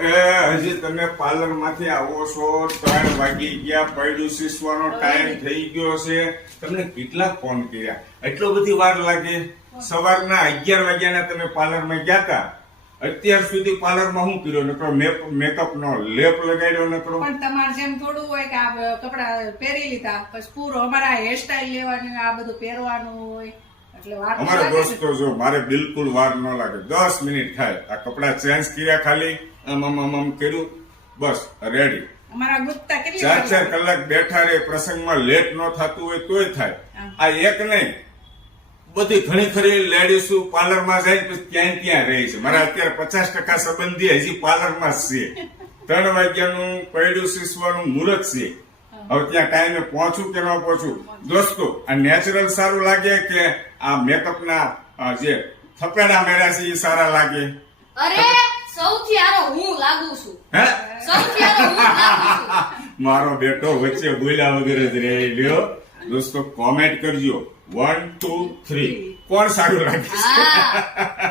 હજી તમે પાર્લર માંથી આવો છો, 3 વાગી ગયા, પૈડું સીસવાનો ટાઈમ થઈ ગયો છે. તમને કેટલા ફોન કર્યા, એટલો બધી વાર લાગે? સવારના 11 વાગ્યાના તમે પાર્લર માં ગયા હતા, અત્યાર સુધી પાર્લર માં શું કર્યો? નકરો મેકઅપ નો લેપ લગાડ્યો નકરો. પણ તમારે જેમ થોડું હોય કે આ કપડા પહેરી લીધા પછી પૂરો અમારા હેરસ્ટાઈલ લેવાની, આ બધું પહેરવાનું હોય એટલે વાર તો અમારા લાગે ને. દોસ્તો જો મારે બિલકુલ વાર ન લાગે, 10 મિનિટ થાય. આ કપડા ચેન્જ કર્યા, ખાલી આમ કર્યું, બસ રેડી. અમારા ગુપ્તા કેટલી 4 કલાક બેઠા રે, પ્રસંગમાં લેટ ન થતું હોય તોય થાય. આ એક નહીં, બધી ઘણી ખરી લેડીઝ પાર્લર માં જાય પછી ત્યાં રહે છે. મારા અત્યારે 50% સંબંધી હજી પાર્લર માં જ છે. 3 વાગ્યાનું પૈડું સીસવાનું મુહૂર્ત છે. હવે ત્યાં ટાઈમે પહોંચું કે ન પહોંચું? દોસ્તો, આ નેચરલ સારું લાગે કે આ મેકઅપ ના જે થપેડા મેળ્યા છે એ સારા લાગે? અરે સૌથી હારો હું લાગુ છું. હે? સૌથી હારો હું લાગુ છું. મારો બેટો વચ્ચે બોલ્યા વગર જ રહી લ્યો. દોસ્તો કોમેન્ટ કરજો 1 2 3 કોણ સારું લાગે છે? હા